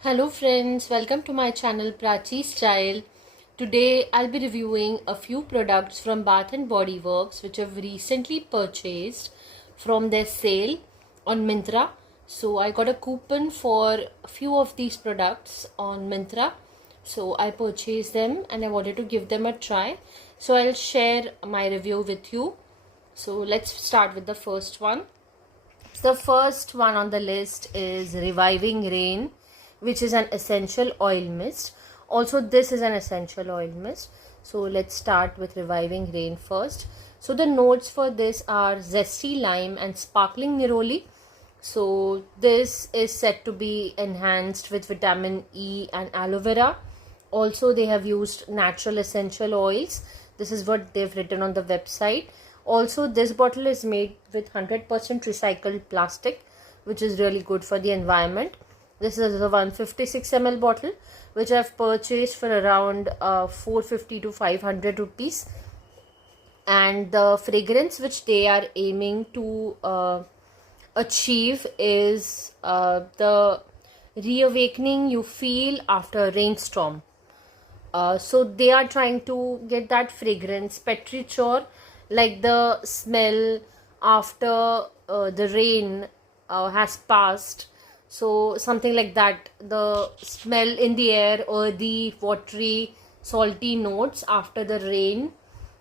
Hello friends, welcome to my channel Prachi Style. Today I'll be reviewing a few products from Bath and Body Works which I've recently purchased from their sale on Myntra. So I got a coupon for a few of these products on Myntra. So I purchased them and I wanted to give them a try. So I'll share my review with you. So let's start with the first one. The first one on the list is Reviving Rain, which is an essential oil mist. Also, this is an essential oil mist. So let's start with Reviving Rain first. So the notes for this are zesty lime and sparkling neroli. So this is said to be enhanced with vitamin E and aloe vera. Also, they have used natural essential oils. This is what they've written on the website. Also, this bottle is made with 100% recycled plastic, which is really good for the environment. This is a 156 ml bottle, which I've purchased for around 450 to 500 rupees. And the fragrance which they are aiming to achieve is the reawakening you feel after a rainstorm. So they are trying to get that fragrance, petrichor, like the smell after the rain has passed. So something like that, the smell in the air, or the watery, salty notes after the rain.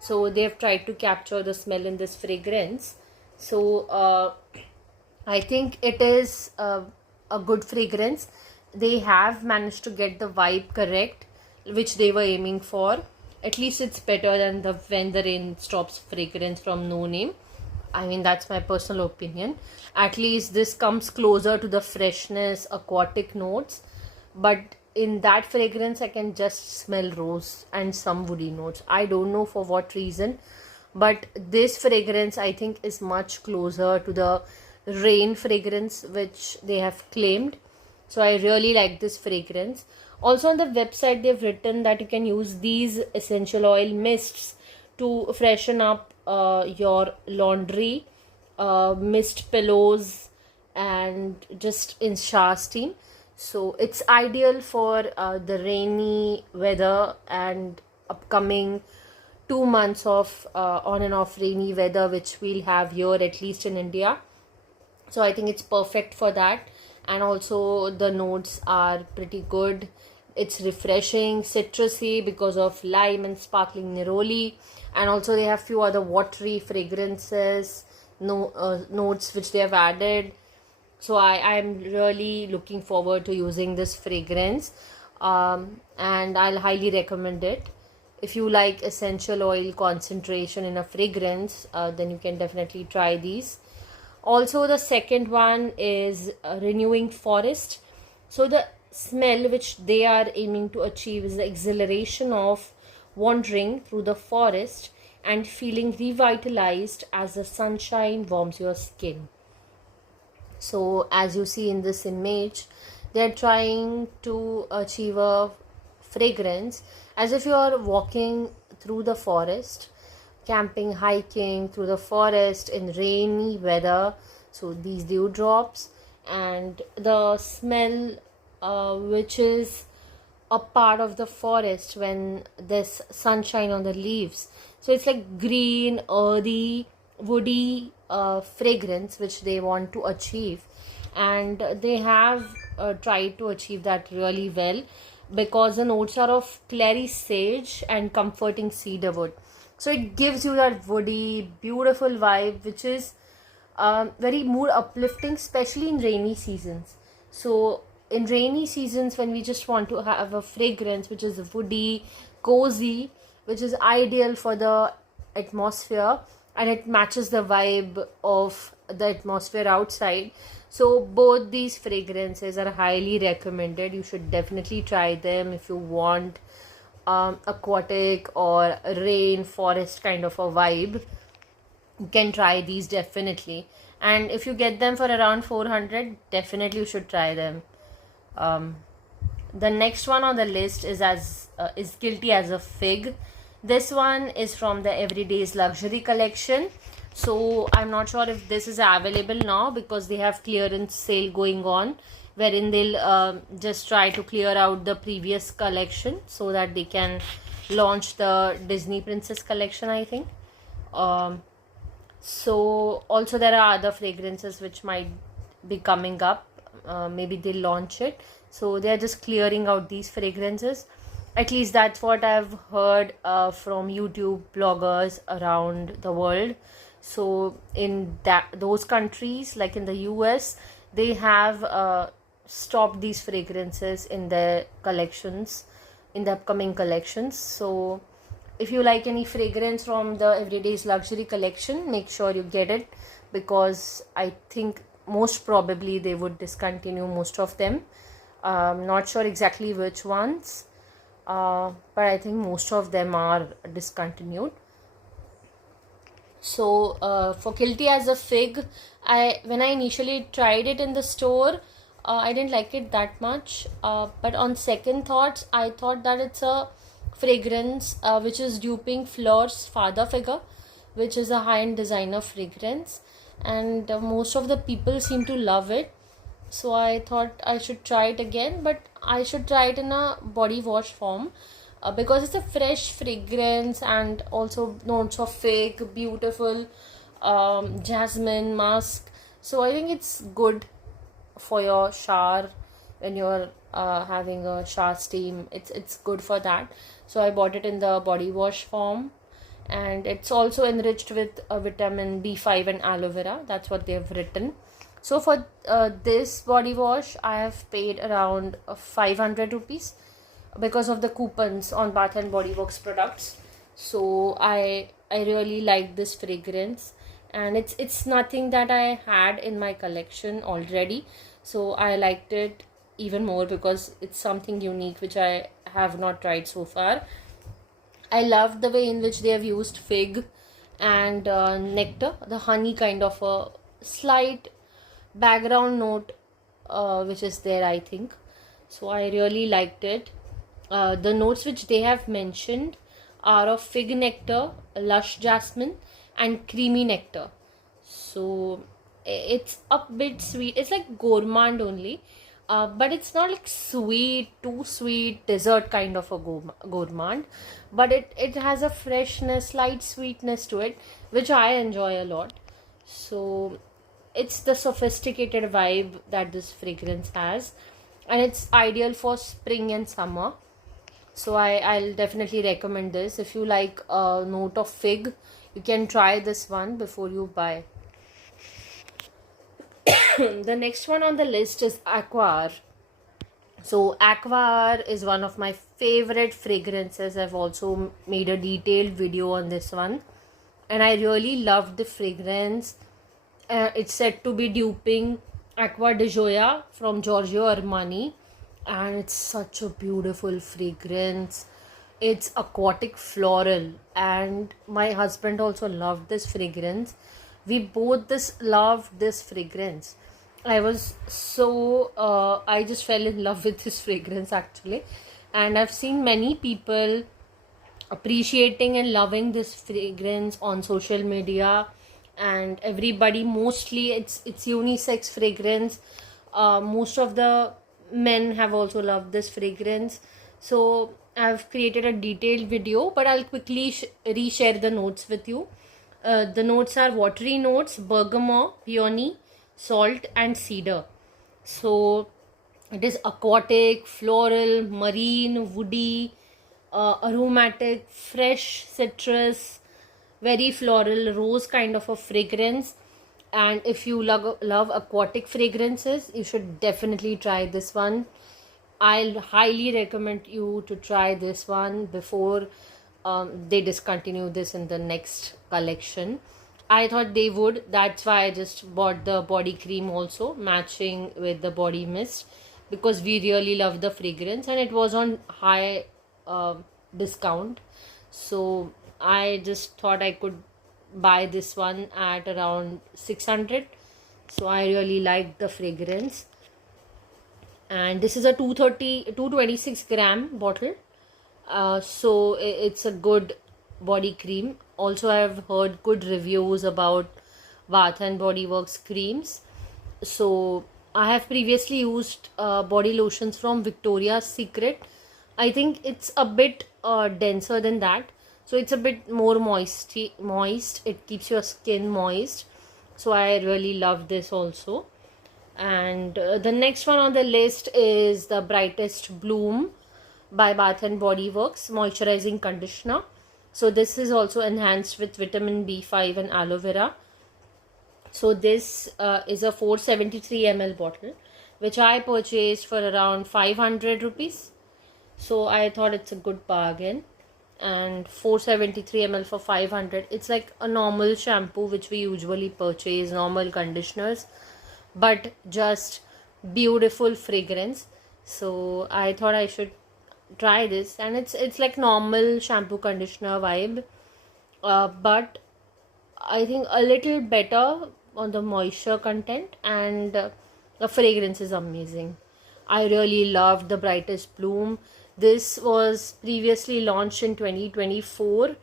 So they have tried to capture the smell in this fragrance. So I think it is a good fragrance. They have managed to get the vibe correct, which they were aiming for. At least it's better than the When the Rain Stops fragrance from No Name. I mean, that's my personal opinion. At least this comes closer to the freshness, aquatic notes. But in that fragrance, I can just smell rose and some woody notes. I don't know for what reason. But this fragrance, I think, is much closer to the rain fragrance which they have claimed. So I really like this fragrance. Also on the website, they've written that you can use these essential oil mists to freshen up your laundry, mist pillows, and just in shower steam. So it's ideal for the rainy weather and upcoming 2 months of on and off rainy weather, which we'll have here, at least in India. So I think it's perfect for that. And also the notes are pretty good. It's refreshing, citrusy because of lime and sparkling neroli. And also they have few other watery fragrances, notes which they have added. So I am really looking forward to using this fragrance, and I'll highly recommend it. If you like essential oil concentration in a fragrance, then you can definitely try these. Also, the second one is Renewing Forest. So the smell which they are aiming to achieve is the exhilaration of wandering through the forest and feeling revitalized as the sunshine warms your skin. So as you see in this image, they are trying to achieve a fragrance as if you are walking through the forest, camping, hiking through the forest in rainy weather. So these dewdrops and the smell which is a part of the forest when there's sunshine on the leaves. So it's like green, earthy, woody fragrance which they want to achieve, and they have tried to achieve that really well, because the notes are of clary sage and comforting cedarwood. So it gives you that woody, beautiful vibe, which is very mood uplifting, especially in rainy seasons. So in rainy seasons, when we just want to have a fragrance which is woody, cozy, which is ideal for the atmosphere, and it matches the vibe of the atmosphere outside. So both these fragrances are highly recommended. You should definitely try them if you want aquatic or rain forest kind of a vibe. You can try these definitely, and if you get them for around 400, definitely you should try them. The next one on the list is Guilty as a Fig. This one is from the Everyday's Luxury collection. So I'm not sure if this is available now, because they have clearance sale going on, wherein they'll just try to clear out the previous collection so that they can launch the Disney Princess collection, I think. So also there are other fragrances which might be coming up. Maybe they'll launch it. So they are just clearing out these fragrances. At least that's what I've heard from YouTube bloggers around the world. So in those countries, like in the US, they have stopped these fragrances in their collections, in the upcoming collections. So if you like any fragrance from the Everyday's Luxury collection, make sure you get it, because I think most probably they would discontinue most of them. Not sure exactly which ones, but I think most of them are discontinued. So for Guilty as a Fig, when I initially tried it in the store, I didn't like it that much, but on second thoughts, I thought that it's a fragrance which is duping Fleur's Father Figure, which is a high-end designer fragrance, and most of the people seem to love it. So I thought I should try it again, but I should try it in a body wash form, because it's a fresh fragrance and also notes of fig, beautiful jasmine, musk. So I think it's good for your shower when you're having a shower steam. It's good for that. So I bought it in the body wash form, and it's also enriched with vitamin B5 and aloe vera. That's what they have written. So for this body wash, I have paid around 500 rupees because of the coupons on Bath and Body Works products. So I really like this fragrance, and it's nothing that I had in my collection already. So I liked it even more because it's something unique which I have not tried so far. I love the way in which they have used fig and nectar, the honey kind of a slight background note which is there, I think. So I really liked it. The notes which they have mentioned are of fig nectar, lush jasmine, and creamy nectar. So it's a bit sweet. It's like gourmand only, but it's not like sweet, too sweet, dessert kind of a gourmand. But it has a freshness, slight sweetness to it, which I enjoy a lot. So it's the sophisticated vibe that this fragrance has, and it's ideal for spring and summer. So I'll definitely recommend this. If you like a note of fig, you can try this one before you buy. The next one on the list is Aquar. So Aquar is one of my favorite fragrances. I've also made a detailed video on this one, and I really loved the fragrance. It's said to be duping Acqua di Gioia from Giorgio Armani, and it's such a beautiful fragrance. It's aquatic floral, and my husband also loved this fragrance. We both loved this fragrance. I was so I just fell in love with this fragrance actually, and I've seen many people appreciating and loving this fragrance on social media, and everybody, mostly it's unisex fragrance. Most of the men have also loved this fragrance. So I've created a detailed video, but I'll quickly reshare the notes with you. The notes are watery notes, bergamot, peony, salt, and cedar. So it is aquatic, floral, marine, woody, aromatic, fresh, citrus, very floral, rose kind of a fragrance. And if you love aquatic fragrances, you should definitely try this one. I'll highly recommend you to try this one before they discontinue this in the next collection. I thought they would. That's why I just bought the body cream also, matching with the body mist, because we really love the fragrance and it was on high discount. So I just thought I could buy this one at around 600. So I really liked the fragrance. And this is a 226 gram bottle. So it's a good body cream. also I've heard good reviews about Bath and Body Works creams. So I have previously used body lotions from Victoria's Secret. I think it's a bit denser than that, so it's a bit more moist. It keeps your skin moist, so I really love this also. And the next one on the list is the Brightest Bloom by Bath and Body Works moisturizing conditioner. So this is also enhanced with vitamin B5 and aloe vera. So this is a 473 ml bottle, which I purchased for around 500 rupees. So I thought it's a good bargain. And 473 ml for 500, it's like a normal shampoo which we usually purchase, normal conditioners, but just beautiful fragrance. So I thought I should try this, and it's like normal shampoo conditioner vibe, but I think a little better on the moisture content, and the fragrance is amazing. I really loved the Brightest Bloom. This was previously launched in 2024,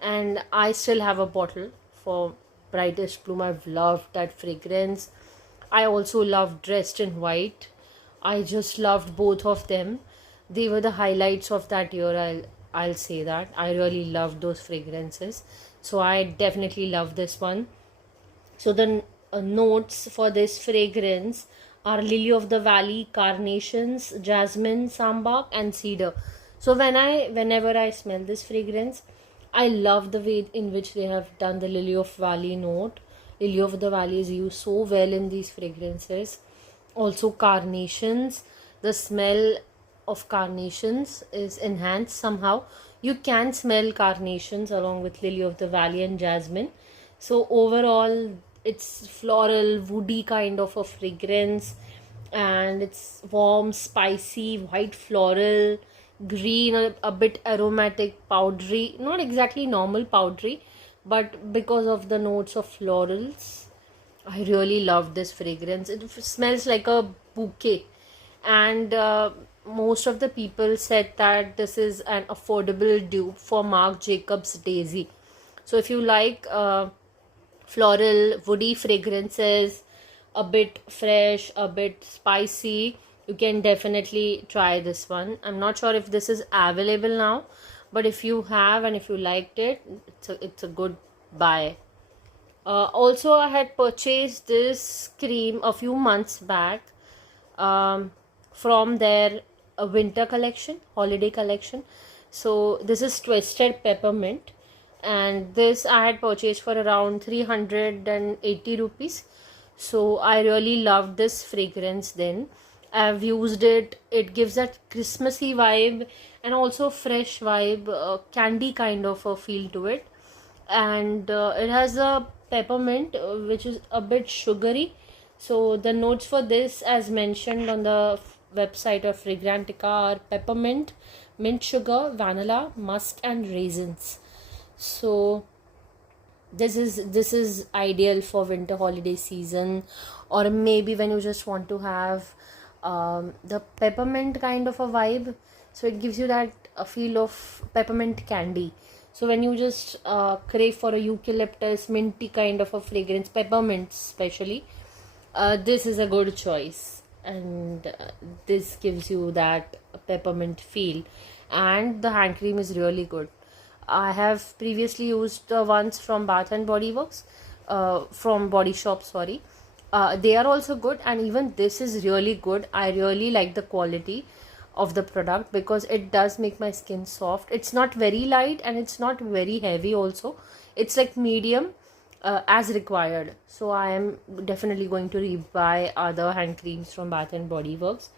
and I still have a bottle for Brightest Bloom. I've loved that fragrance. I also loved Dressed in White. I just loved both of them. They were the highlights of that year. I'll say that. I really loved those fragrances. So I definitely love this one. So the notes for this fragrance are Lily of the Valley, carnations, jasmine, sambac, and cedar. So whenever I smell this fragrance, I love the way in which they have done the Lily of Valley note. Lily of the Valley is used so well in these fragrances. Also carnations, the smell of carnations is enhanced somehow. You can smell carnations along with Lily of the Valley and jasmine. So overall, it's floral, woody kind of a fragrance, and it's warm, spicy, white floral, green, a bit aromatic, powdery, not exactly normal powdery, but because of the notes of florals. I really love this fragrance. It smells like a bouquet, and most of the people said that this is an affordable dupe for Marc Jacobs Daisy. So if you like floral, woody fragrances, a bit fresh, a bit spicy, you can definitely try this one. I'm not sure if this is available now, but if you have and if you liked it, it's a good buy. Also, I had purchased this cream a few months back from their winter collection, holiday collection. So this is Twisted Peppermint, and this I had purchased for around 380 rupees. So I really loved this fragrance then. I've used it. It gives that Christmassy vibe and also fresh vibe, candy kind of a feel to it. And it has a peppermint which is a bit sugary. So the notes for this, as mentioned on the website of Fragrantica, are peppermint, mint sugar, vanilla, musk, and raisins. So this is ideal for winter holiday season, or maybe when you just want to have the peppermint kind of a vibe. So it gives you that feel of peppermint candy. So when you just crave for a eucalyptus minty kind of a fragrance, peppermint especially, this is a good choice, and this gives you that peppermint feel. And the hand cream is really good. I have previously used the ones from Bath and Body Works, from Body Shop, sorry. They are also good, and even this is really good. I really like the quality of the product because it does make my skin soft. It's not very light and it's not very heavy also. It's like medium, as required. So I am definitely going to rebuy other hand creams from Bath and Body Works,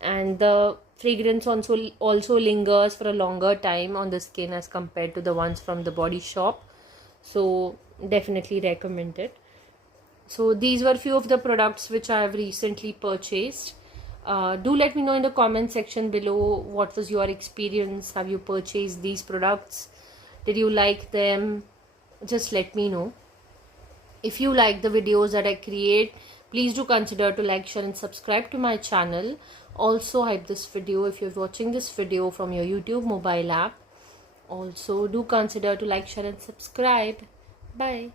and the fragrance also lingers for a longer time on the skin as compared to the ones from the Body Shop. So definitely recommend it. So these were few of the products which I have recently purchased. Do let me know in the comment section below what was your experience. Have you purchased these products? Did you like them? Just let me know. If you like the videos that I create, please do consider to like, share and subscribe to my channel. Also hype this video if you're watching this video from your YouTube mobile app. Also, do consider to like, share, and subscribe. Bye.